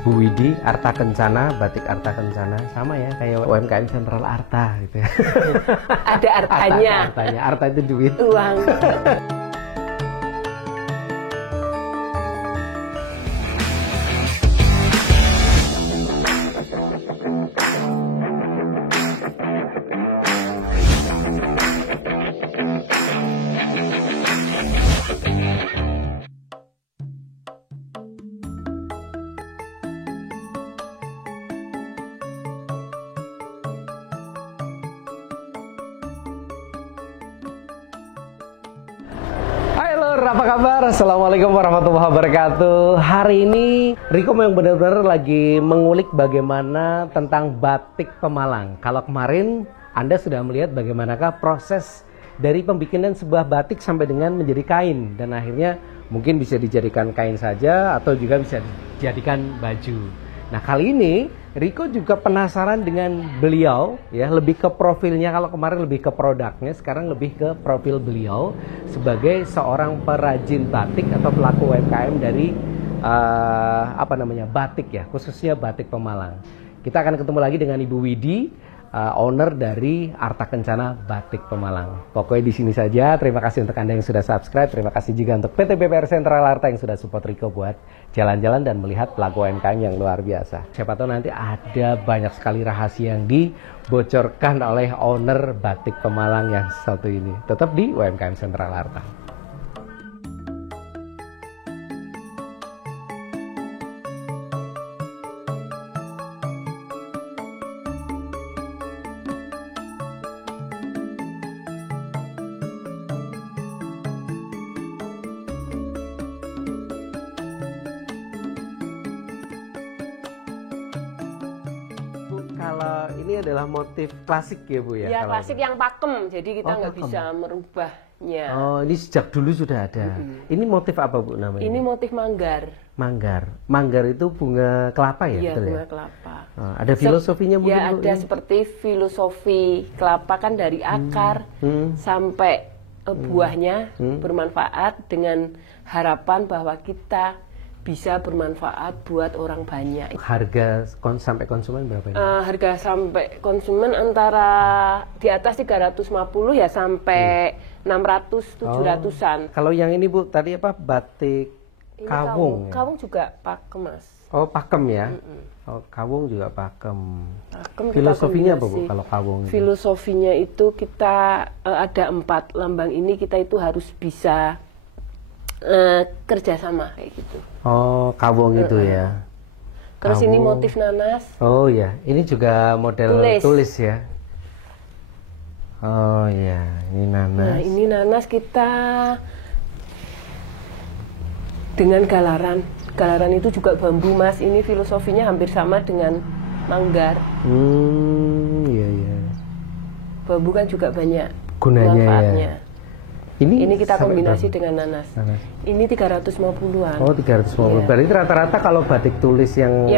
Bu Widi, Arta Kencana, batik Arta Kencana, sama ya kayak UMKM Sentral Arta gitu ya. Ada artanya. Artanya, Arta itu duit. Uang. Apa kabar? Assalamualaikum warahmatullahi wabarakatuh. Hari ini Riko yang benar-benar lagi mengulik bagaimana tentang batik Pemalang. Kalau kemarin Anda sudah melihat bagaimanakah proses dari pembikinan sebuah batik sampai dengan menjadi kain, dan akhirnya mungkin bisa dijadikan kain saja atau juga bisa dijadikan baju. Nah, kali ini Riko juga penasaran dengan beliau, ya, lebih ke profilnya. Kalau kemarin lebih ke produknya, sekarang lebih ke profil beliau sebagai seorang perajin batik atau pelaku UMKM dari batik ya, khususnya batik Pemalang. Kita akan ketemu lagi dengan Ibu Widi, owner dari Arta Kencana Batik Pemalang. Pokoknya di sini saja. Terima kasih untuk Anda yang sudah subscribe. Terima kasih juga untuk PT BPR Sentral Arta yang sudah support Riko buat jalan-jalan dan melihat pelaku UMKM yang luar biasa. Siapa tahu nanti ada banyak sekali rahasia yang dibocorkan oleh owner Batik Pemalang yang satu ini. Tetap di UMKM Sentral Arta. Kalau ini adalah motif klasik ya Bu ya? Ya, klasik yang pakem, jadi kita nggak bisa merubahnya. Oh, ini sejak dulu sudah ada. Ini motif apa Bu namanya? Ini motif manggar. Manggar. Manggar itu bunga kelapa ya? Iya, bunga ya? kelapa. Oh, ada filosofinya Bu? Ya, ada seperti filosofi kelapa kan dari akar sampai buahnya bermanfaat dengan harapan bahwa kita bisa bermanfaat buat orang banyak. Harga sampai konsumen berapa ini? Harga sampai konsumen antara di atas 350 ya sampai 600 700-an. Kalau yang ini Bu tadi apa, batik Ini kawung? Kawung juga pakem Mas. Oh, pakem ya. Oh, kawung juga pakem. Pakem Filosofinya apa Bu kalau kawung? Filosofinya itu kita ada 4 lambang ini, kita itu harus bisa kerjasama kayak gitu. Oh, kawung itu ya. Terus kawung. ini motif nanas. Oh ya, ini juga model tulis ya. Oh ya, ini nanas. Nah, ini nanas kita dengan galaran. Galaran itu juga bambu Mas. Ini filosofinya hampir sama dengan manggar. Iya iya. Bambu kan juga banyak gunanya manfaatnya. Ya. Ini kita kombinasi dengan nanas. Ini 350-an. Oh, 350. Iya. Berarti rata-rata kalau batik tulis yang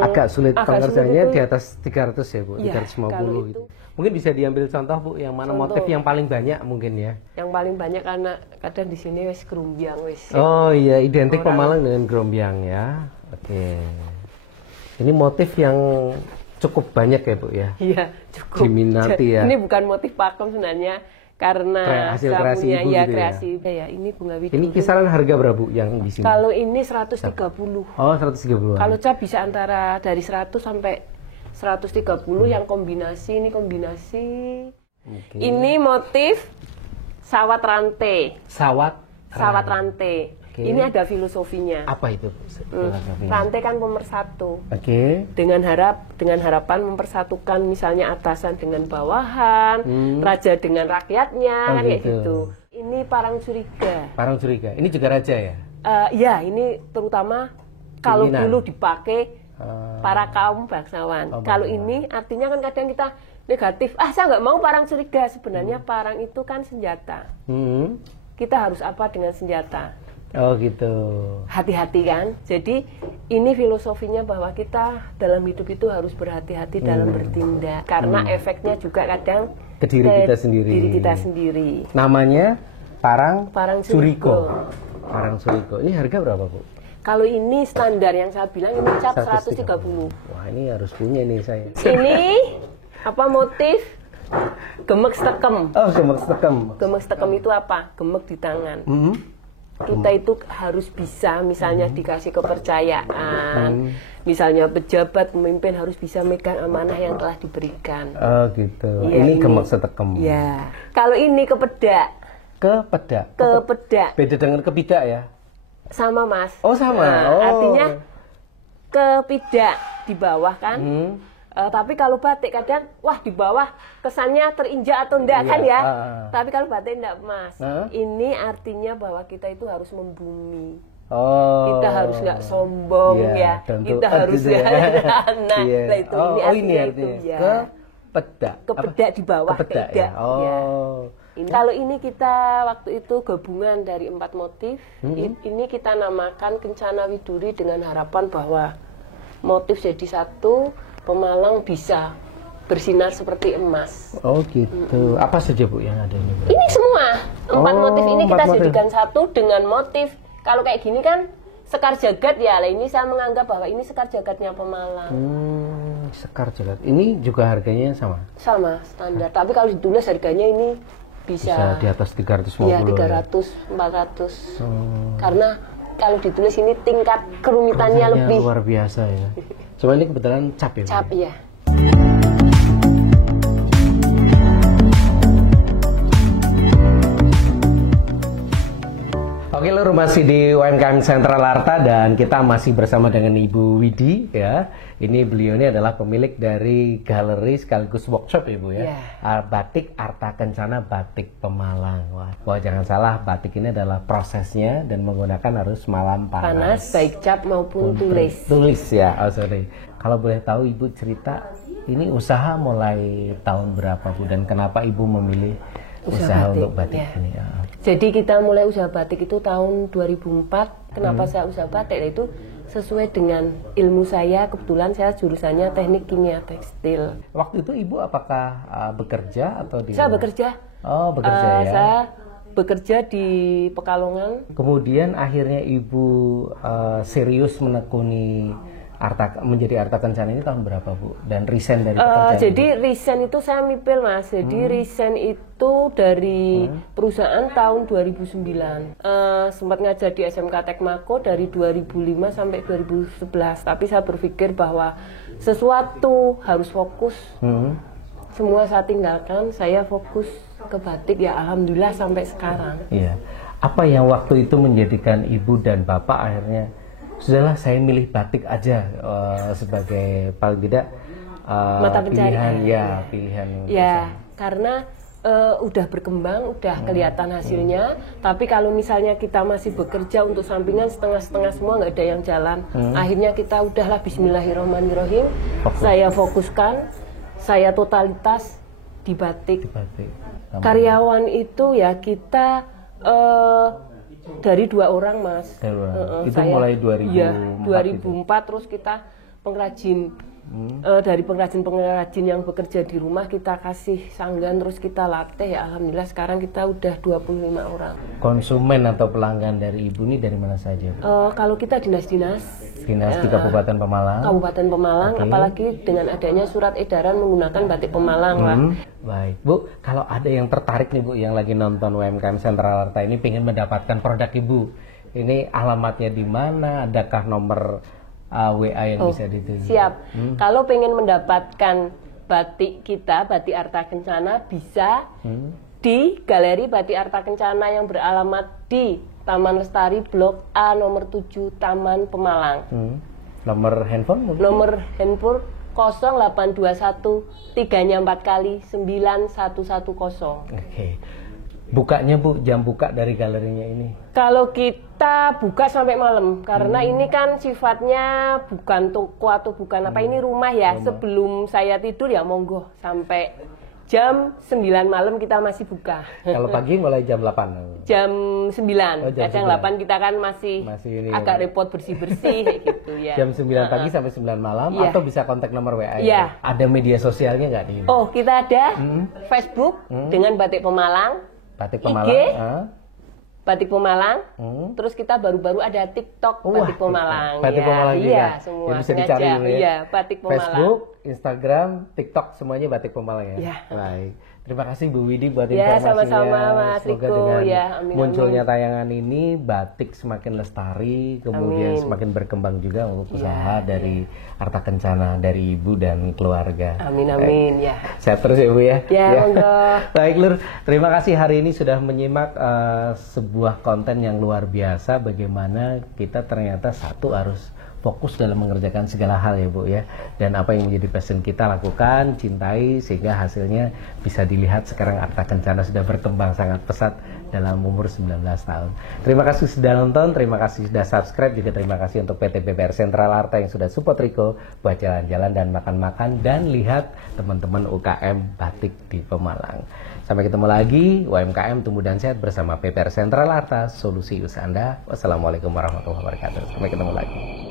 agak sulit pengerjaannya di atas 300 ya Bu, ya, 350 gitu. Mungkin bisa diambil contoh Bu, yang mana motif yang paling banyak mungkin ya? Yang paling banyak karena kadang di sini wis gerumbiang wis. Oh iya, identik Pemalang dengan gerombiang ya. Oke. Ini motif yang cukup banyak ya Bu ya? Iya, cukup. Diminati ya. Ini bukan motif pakem sebenarnya, karena hasil kreasi Ibu ya, gitu kreasi. Ya, ini bunga widu. Ini kisaran harga berapa Bu yang di sini? Kalau ini 130. Oh, 130. Kalau cap bisa antara dari 100 sampai 130 yang kombinasi. Ini kombinasi. Okay. Ini motif sawat rantai. Sawat Rantai. Okay. Ini ada filosofinya. Apa itu? Rantai kan pemersatu. Oke. Dengan harapan mempersatukan misalnya atasan dengan bawahan, raja dengan rakyatnya, kan kayak gitu. Ini parang curiga. Parang curiga. Ini juga raja ya? Ya, ini terutama kalau dulu dipakai para kaum bangsawan. Kalau ini artinya kan kadang kita negatif. Saya nggak mau parang curiga. Sebenarnya parang itu kan senjata. Kita harus apa dengan senjata? Oh gitu. Hati-hati kan. Jadi ini filosofinya bahwa kita dalam hidup itu harus berhati-hati dalam bertindak. Karena efeknya juga kadang ke diri kita sendiri. Namanya Parang Suriko. Parang Suriko. Ini harga berapa Bu? Kalau ini standar yang saya bilang ini cap 130. Wah, ini harus punya nih saya. Ini apa motif? Gemek stekem. Oh, gemek stekem. Gemek stekem itu apa? Gemek di tangan. Kita itu harus bisa, misalnya dikasih kepercayaan, misalnya pejabat, pemimpin harus bisa megang amanah yang telah diberikan. Oh gitu. Ya, ini gemek stekem. Ya. Kalau ini kepedak. Kepedak. Kepedak. Beda dengan kepidak ya? Sama Mas. Oh sama. Nah, artinya kepidak di bawah kan. Tapi kalau batik kadang wah di bawah kesannya terinjak atau enggak kan ya. Tapi kalau batik enggak Mas. Ini artinya bahwa kita itu harus membumi. Kita harus nggak sombong ya. Kita harus gitu ya. Nah, itu ini artinya itu ya. Kepedak. Kepedak di bawah. Kepedak ya. Ya. Kalau ini kita waktu itu gabungan dari 4 motif. Ini kita namakan Kencana Widuri dengan harapan bahwa motif jadi satu, pemalang bisa bersinar seperti emas. Oh gitu. Apa saja Bu yang ada ini? Ini semua 4 motif ini kita jadikan satu dengan motif. Kalau kayak gini kan sekar jagat ya. Ini saya menganggap bahwa ini sekar jagatnya pemalang. Sekar jagat. Ini juga harganya sama? Sama standar. Tapi kalau ditulis harganya ini bisa di atas 350. Ya 300, 400. Karena kalau ditulis ini tingkat kerumitannya lebih luar biasa ya. Cuma ini kebetulan cap ya. Cap ya. Oke, lur, masih di UMKM Sentral Arta dan kita masih bersama dengan Ibu Widi ya. Ini beliau ini adalah pemilik dari galeri sekaligus workshop ya Bu ya. Batik Arta Kencana Batik Pemalang. Wah, jangan salah, batik ini adalah prosesnya dan menggunakan harus malam panas. Baik cap maupun tulis. Tulis ya, oh sorry. Kalau boleh tahu Ibu cerita, ini usaha mulai tahun berapa Bu dan kenapa Ibu memilih usaha batik, untuk batik ini? Ya. Jadi kita mulai usaha batik itu tahun 2004. Kenapa saya usaha batik? Itu sesuai dengan ilmu saya. Kebetulan saya jurusannya teknik kimia tekstil. Waktu itu Ibu apakah bekerja atau di? Saya bekerja. Oh, bekerja ya. Saya bekerja di Pekalongan. Kemudian akhirnya Ibu serius menekuni menjadi Arta Kencana ini tahun berapa Bu? Dan resign dari pekerjaan? Jadi resign itu saya mipil Mas. Jadi resign itu dari perusahaan tahun 2009. Sempat ngajar di SMK Tekmako dari 2005 sampai 2011. Tapi saya berpikir bahwa sesuatu harus fokus. Semua saya tinggalkan, saya fokus ke batik ya alhamdulillah sampai sekarang. Iya. Apa yang waktu itu menjadikan Ibu dan Bapak akhirnya sudahlah saya milih batik aja sebagai paling tidak mata pencarian. Pilihan. Ya, karena udah berkembang, udah kelihatan hasilnya. Tapi kalau misalnya kita masih bekerja untuk sampingan setengah-setengah semua nggak ada yang jalan. Akhirnya kita udahlah Bismillahirrahmanirrahim. Saya fokuskan, saya totalitas di batik. Karyawan itu ya kita dari 2 orang Mas. Itu saya, mulai 2004. Ya, 2004 terus kita pengrajin dari pengrajin yang bekerja di rumah kita kasih sanggan terus kita latih ya alhamdulillah sekarang kita udah 25 orang. Konsumen atau pelanggan dari Ibu ini dari mana saja? Kalau kita dinas-dinas di Kabupaten Pemalang. Kabupaten Pemalang, apalagi dengan adanya surat edaran menggunakan batik Pemalang lah. Baik Bu, kalau ada yang tertarik nih Bu yang lagi nonton UMKM Sentral Arta ini pengen mendapatkan produk Ibu, ini alamatnya di mana? Adakah nomor WA yang bisa dituju? Siap. Kalau pengen mendapatkan batik kita, batik Arta Kencana bisa di Galeri Batik Arta Kencana yang beralamat di Taman Lestari Blok A nomor 7 Taman Pemalang. Nomor handphone mungkin? Nomor handphone 0821 3-nya 4 kali 9110. Oke. Bukanya Bu, jam buka dari galerinya ini? Kalau kita buka sampai malam, karena ini kan sifatnya bukan toko atau bukan apa, ini rumah ya. Sebelum saya tidur ya monggo sampai jam 9 malam kita masih buka. Kalau pagi mulai jam 8? Jam 9, oh, kadang 8 kita kan masih ini, agak repot bersih-bersih gitu ya. Jam 9 pagi sampai 9 malam atau bisa kontak nomor WA ya? Ada media sosialnya nggak nih? Oh, kita ada Facebook dengan Batik Pemalang, Batik Pemalang, IG, Batik Pemalang, terus kita baru-baru ada TikTok Batik Pemalang. Batik Pemalang juga. Iya, semua ya, bisa dicari dulu ya. Iya, Batik Pemalang. Facebook, Instagram, TikTok semuanya Batik Pemalang ya. Iya. Baik. Terima kasih Bu Widi buat ya, informasinya. Sama-sama Mas Semoga Riko. dengan Ya, amin, munculnya tayangan ini batik semakin lestari, kemudian semakin berkembang juga untuk usaha dari harta kencana dari ibu dan keluarga. Amin ya. Sehat terus ya Bu ya. Ya, monggo. Baik Lur, terima kasih hari ini sudah menyimak sebuah konten yang luar biasa bagaimana kita ternyata satu harus fokus dalam mengerjakan segala hal ya Bu ya, dan apa yang menjadi passion kita lakukan, cintai, sehingga hasilnya bisa dilihat. Sekarang Arta Kencana sudah berkembang sangat pesat dalam umur 19 tahun. Terima kasih sudah nonton, terima kasih sudah subscribe, juga terima kasih untuk PT PPR Sentral Arta yang sudah support Riko buat jalan-jalan dan makan-makan dan lihat teman-teman UKM batik di Pemalang. Sampai ketemu lagi, UMKM tumbuh dan sehat bersama PPR Sentral Arta, solusi usaha Anda. Wassalamualaikum warahmatullahi wabarakatuh. Sampai ketemu lagi.